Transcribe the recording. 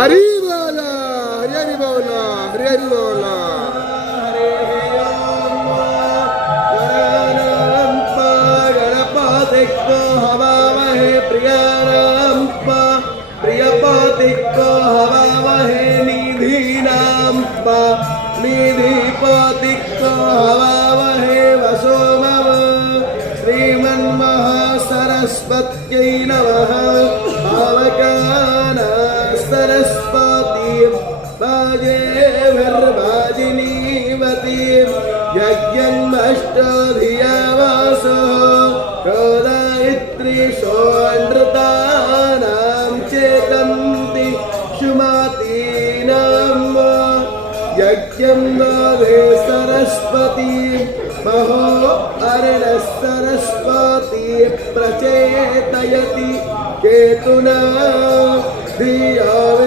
हरि बोला, हरि हरि बोला, हरि हरि बोला। हवामहे प्रियपतिको हवामहे निधिपतिको हवामहे वसोमव श्रीमन्महासरस्वत्यै नमः। पावकाना सरस्वती वाजेभिर्वाजिनीवती यज्ञमष्टधियावासो गोदायित्री सोऽनृतानां चेतन्ति सुमतीनां यज्ञं दधे सरस्वती महो अर्णः सरस्वती प्रचेतयति केतुना धिया